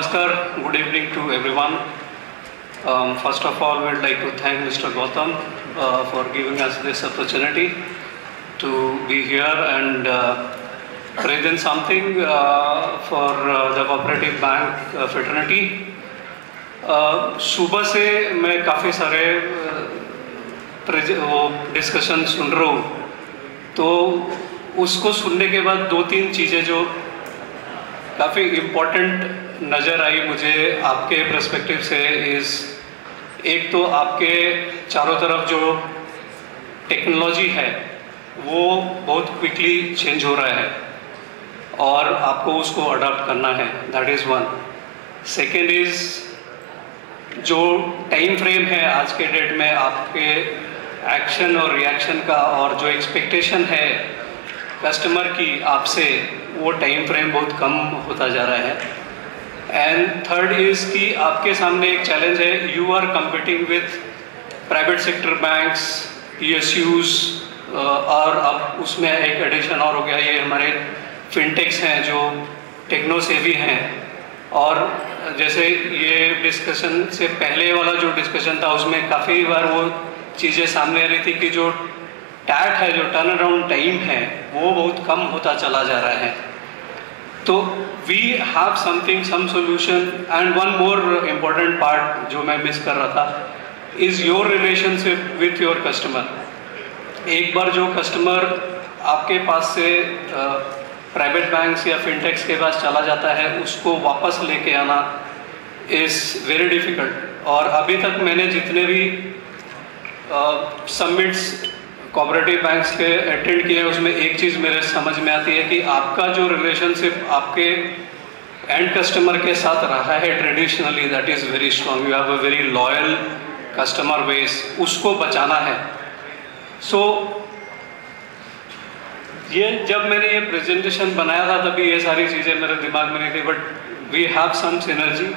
Namaskar, good evening to everyone. First of all, we'd like to thank Mr. Gautam for giving us this opportunity to be here and present something for the Cooperative Bank fraternity. सुबह से मैं काफ़ी सारे discussion सुन रहा हूँ, तो उसको सुनने के बाद दो तीन चीज़ें जो काफ़ी इम्पोर्टेंट नज़र आई मुझे आपके पर्सपेक्टिव से एक तो आपके चारों तरफ जो टेक्नोलॉजी है वो बहुत क्विकली चेंज हो रहा है और आपको उसको अडॉप्ट करना है, that is one. Second is जो टाइम फ्रेम है आज के डेट में आपके एक्शन और रिएक्शन का और जो एक्सपेक्टेशन है कस्टमर की आपसे, वो टाइम फ्रेम बहुत कम होता जा रहा है. एंड थर्ड इज़ कि आपके सामने एक चैलेंज है, you are competing with private sector banks, PSUs, और अब उसमें एक एडिशन और हो गया, ये हमारे फिनटेक्स हैं जो टेक्नो सेवी हैं. और जैसे ये डिस्कशन से पहले वाला जो डिस्कशन था उसमें काफ़ी बार वो चीज़ें सामने आ रही थी कि जो टैट है, जो टर्न अराउंड टाइम है, वो बहुत कम होता चला जा रहा है. तो we have something, some solution. And one more important part जो मैं मिस कर रहा था is your relationship with your customer. एक बार जो कस्टमर आपके पास से प्राइवेट बैंक्स या फिनटेक्स के पास चला जाता है, उसको वापस लेके आना इज़ वेरी डिफ़िकल्ट. और अभी तक मैंने जितने भी समिट्स कोऑपरेटिव बैंक्स के अटेंड किए, उसमें एक चीज़ मेरे समझ में आती है कि आपका जो रिलेशनशिप आपके एंड कस्टमर के साथ रहा है traditionally, that is very strong. You have a very loyal customer base, उसको बचाना है. सो ये जब मैंने ये प्रेजेंटेशन बनाया था तभी ये सारी चीज़ें मेरे दिमाग में नहीं थी, but we have some synergy.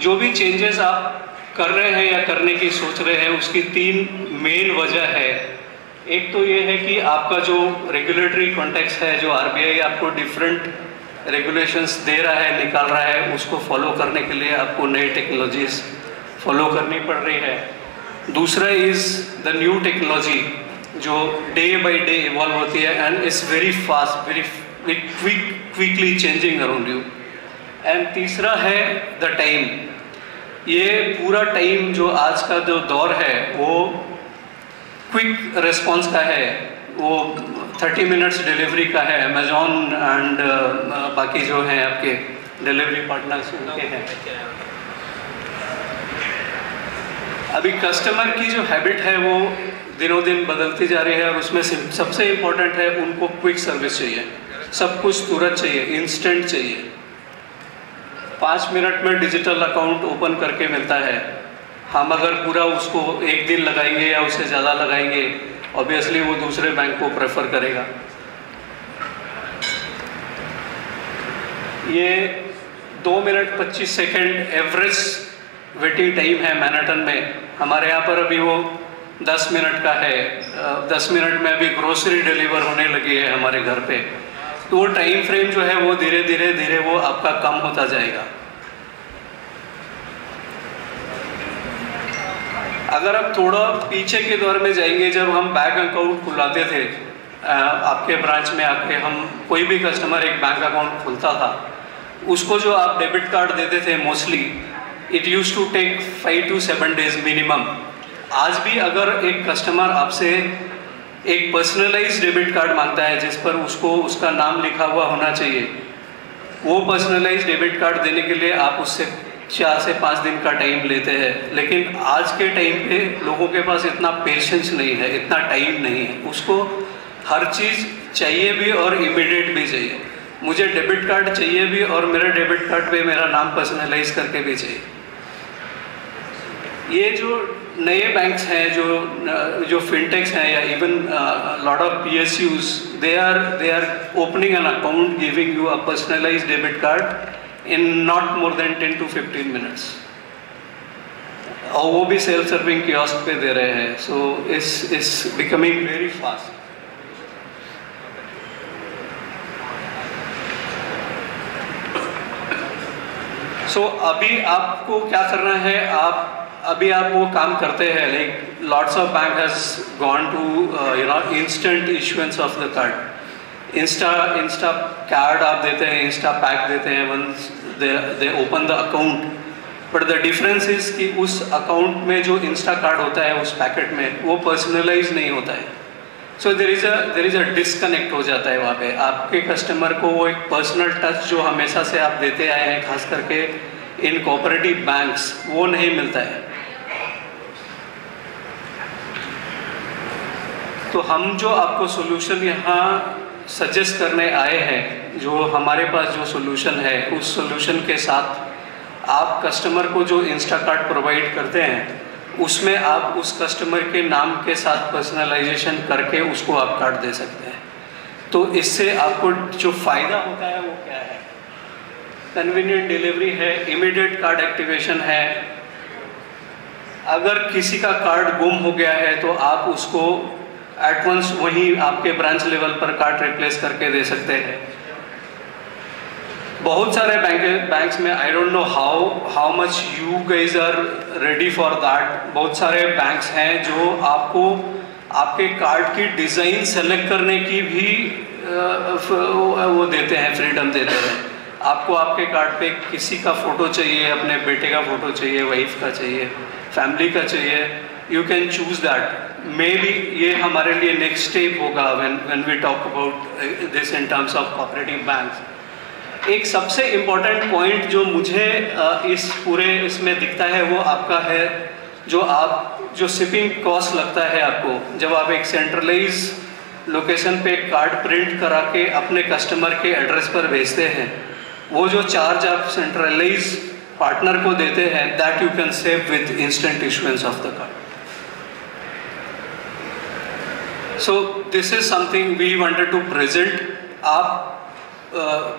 जो भी चेंजेस आप कर रहे हैं या करने की सोच रहे हैं, उसकी तीन मेन वजह है. एक तो ये है कि आपका जो रेगुलेटरी कॉन्टेक्स्ट है, जो RBI आपको डिफरेंट रेगुलेशंस दे रहा है, निकाल रहा है, उसको फॉलो करने के लिए आपको नई टेक्नोलॉजीज फॉलो करनी पड़ रही है. दूसरा इज़ द न्यू टेक्नोलॉजी जो डे बाय डे इवॉल्व होती है and it's very fast, very quickly changing around you. And तीसरा है द टाइम. ये पूरा टाइम जो आज का जो दौर है वो क्विक रिस्पॉन्स का है, वो 30 मिनट्स डिलीवरी का है. अमेजॉन एंड बाकी जो हैं आपके डिलीवरी पार्टनर्स उनके हैं. अभी कस्टमर की जो हैबिट है वो दिनों दिन बदलती जा रही है और उसमें सबसे इम्पोर्टेंट है उनको क्विक सर्विस चाहिए. सब कुछ तुरंत चाहिए, इंस्टेंट चाहिए. 5 मिनट में डिजिटल अकाउंट ओपन करके मिलता है. हम अगर पूरा उसको एक दिन लगाएंगे या उससे ज़्यादा लगाएंगे, ऑब्वियसली वो दूसरे बैंक को प्रेफर करेगा. ये 2 minute 25 second average waiting time है मैनहट्टन में. हमारे यहाँ पर अभी वो 10 मिनट का है. 10 मिनट में अभी ग्रोसरी डिलीवर होने लगी है हमारे घर पे. तो वो टाइम फ्रेम जो है वो धीरे धीरे वो आपका कम होता जाएगा. अगर आप थोड़ा पीछे के दौर में जाएंगे, जब हम बैंक अकाउंट खुलाते थे आपके ब्रांच में आके, हम कोई भी कस्टमर एक बैंक अकाउंट खुलता था, उसको जो आप डेबिट कार्ड देते थे mostly it use to take 5 to 7 days minimum. आज भी अगर एक कस्टमर आपसे एक पर्सनलाइज डेबिट कार्ड मांगता है जिस पर उसको उसका नाम लिखा हुआ होना चाहिए, वो पर्सनलाइज डेबिट कार्ड देने के लिए आप उससे 4 से 5 दिन का टाइम लेते हैं. लेकिन आज के टाइम पे लोगों के पास इतना पेशेंस नहीं है, इतना टाइम नहीं है. उसको हर चीज़ चाहिए भी और इमीडिएट भी चाहिए. मुझे डेबिट कार्ड चाहिए भी और मेरे डेबिट कार्ड पे मेरा नाम पर्सनलाइज करके भी चाहिए. ये जो नए बैंक्स हैं, जो फिनटेक्स हैं या even lot of PSUs, they are opening an account, giving you a personalized debit card in not more than 10 to 15 minutes. और वो भी सेल्फ सर्विंग कियोस्क पे दे रहे हैं. So it's becoming very fast. So अभी आपको क्या करना है, अभी आप वो काम करते हैं, like lots of bank has gone to instant issuance of the card. Insta card आप देते हैं, इंस्टा पैक देते हैं, once they open the account. But the difference is कि उस अकाउंट में जो इंस्टा कार्ड होता है उस पैकेट में वो पर्सनलाइज नहीं होता है. सो देर इज़ अ डिस्कनेक्ट हो जाता है वहाँ पे. आपके कस्टमर को वो एक पर्सनल टच जो हमेशा से आप देते आए हैं, खास करके इन कोऑपरेटिव बैंक्स, वो नहीं मिलता है. तो हम जो आपको सोल्यूशन यहाँ सजेस्ट करने आए हैं, जो हमारे पास जो सोल्यूशन है, उस सोल्यूशन के साथ आप कस्टमर को जो इंस्टा कार्ड प्रोवाइड करते हैं उसमें आप उस कस्टमर के नाम के साथ पर्सनलाइजेशन करके उसको आप कार्ड दे सकते हैं. तो इससे आपको जो फ़ायदा होता है वो क्या है? कन्वीनियंट डिलीवरी है, इमीडिएट कार्ड एक्टिवेशन है. अगर किसी का कार्ड गुम हो गया है तो आप उसको एट वंस वहीं आपके ब्रांच लेवल पर कार्ड रिप्लेस करके दे सकते हैं. बहुत सारे बैंक्स में, I don't know how much you guys are ready for that. बहुत सारे बैंक्स हैं जो आपको आपके कार्ड की डिज़ाइन सेलेक्ट करने की भी वो देते हैं, फ्रीडम देते हैं. आपको आपके कार्ड पे किसी का फ़ोटो चाहिए, अपने बेटे का फ़ोटो चाहिए, वाइफ का चाहिए, फैमिली का चाहिए, you can choose that. Maybe ये हमारे लिए नेक्स्ट स्टेप होगा when we talk about this in terms of cooperative banks. एक सबसे इम्पॉर्टेंट पॉइंट जो मुझे इस पूरे इसमें दिखता है वो आपका है, जो शिपिंग कॉस्ट लगता है आपको जब आप एक सेंट्रलाइज लोकेशन पे कार्ड प्रिंट करा के अपने कस्टमर के एड्रेस पर भेजते हैं. वो जो चार्ज आप सेंट्रलाइज पार्टनर को देते हैं, that you can save with instant issuance of the card. So this is something we wanted to present. आप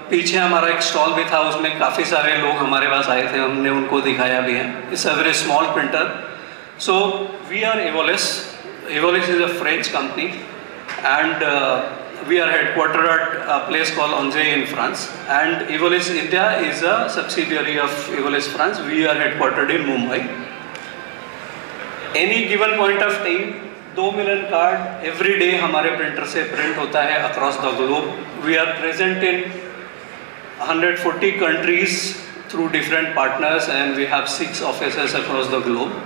पीछे हमारा एक स्टॉल भी था, उसमें काफ़ी सारे लोग हमारे पास आए थे, हमने उनको दिखाया भी है. It's a very small printer. So we are Evolis. Evolis is a French company and we are headquartered at a place called Angers in France, and Evolis India is a subsidiary of Evolis France. We are headquartered in Mumbai. Any given point of time 2 million card every day हमारे printer से print होता है across the globe. We are present in 140 countries through different partners, and we have 6 offices across the globe.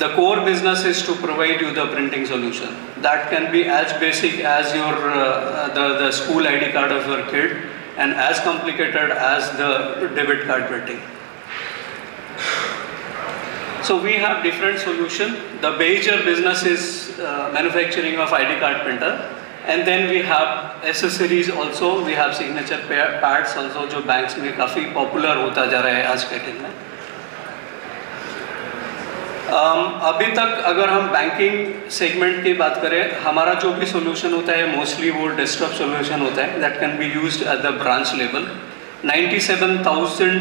The core business is to provide you the printing solution. That can be as basic as your the school ID card of your kid, and as complicated as the debit card printing. So we have different solution. The major business is manufacturing of ID card printer, and then we have accessories also. We have signature pads also, जो banks में काफ़ी popular होता जा रहा है आज के दिन में. अभी तक अगर हम बैंकिंग सेगमेंट की बात करें, हमारा जो भी सोल्यूशन होता है मोस्टली वो डेस्कटॉप सोल्यूशन होता है. That can be used at the branch level. 97,000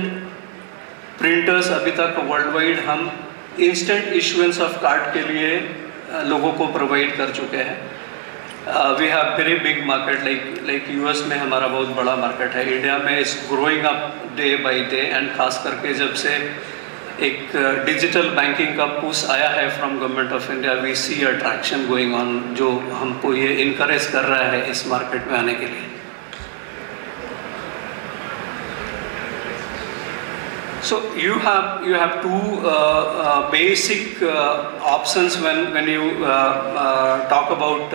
printers अभी तक वर्ल्ड वाइड हम इंस्टेंट इशुएंस ऑफ कार्ड के लिए लोगों को प्रोवाइड कर चुके हैं. We have very big market, like US में हमारा बहुत बड़ा मार्केट है. इंडिया में is growing up day by day, and खास करके जब से एक डिजिटल बैंकिंग का पुश आया है from government of India, we see attraction going on, जो हमको ये इनकरेज कर रहा है इस मार्केट में आने के लिए. So you have two basic options when you talk about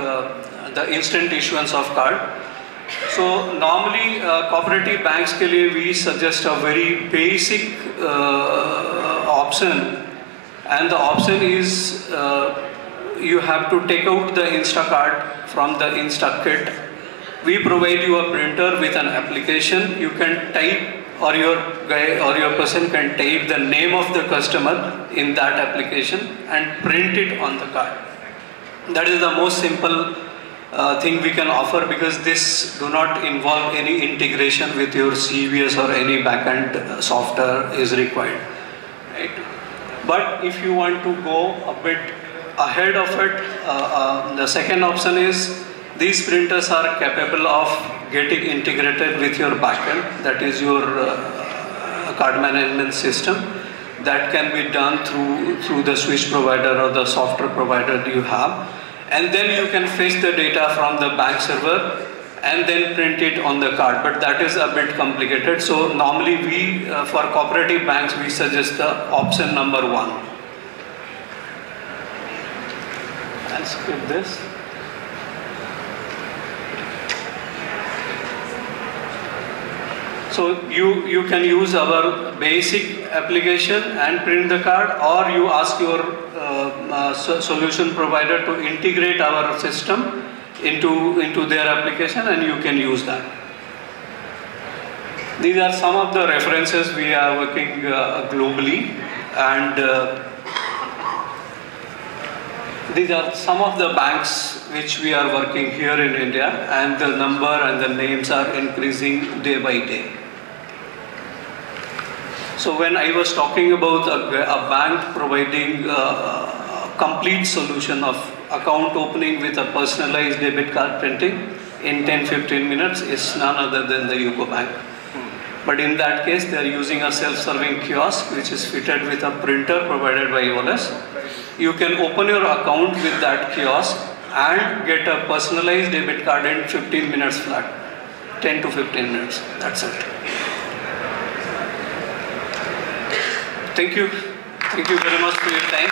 the instant issuance of card. So normally cooperative banks के लिए we suggest a very basic option, and the option is you have to take out the Instacart from the Instakit. We provide you a printer with an application. You can type, or your person can type the name of the customer in that application and print it on the card. That is the most simple thing we can offer, because this do not involve any integration with your CVS or any backend software is required, right? But if you want to go a bit ahead of it, the second option is these printers are capable of getting integrated with your backend, that is your card management system that can be done through the switch provider or the software provider you have. And then you can fetch the data from the bank server and then print it on the card, but that is a bit complicated. So normally we, for cooperative banks, we suggest the option number 1. I'll skip this. So you can use our basic application and print the card, or you ask your solution provider to integrate our system into their application, and you can use that. These are some of the references. We are working globally, and these are some of the banks which we are working here in India, and the number and the names are increasing day by day. So when I was talking about a bank providing a complete solution of account opening with a personalized debit card printing in 10-15 minutes, is none other than the UCO Bank. But in that case, they are using a self-serving kiosk which is fitted with a printer provided by Evolus. You can open your account with that kiosk and get a personalized debit card in 15 minutes flat. 10 to 15 minutes, that's it. Thank you very much for your time.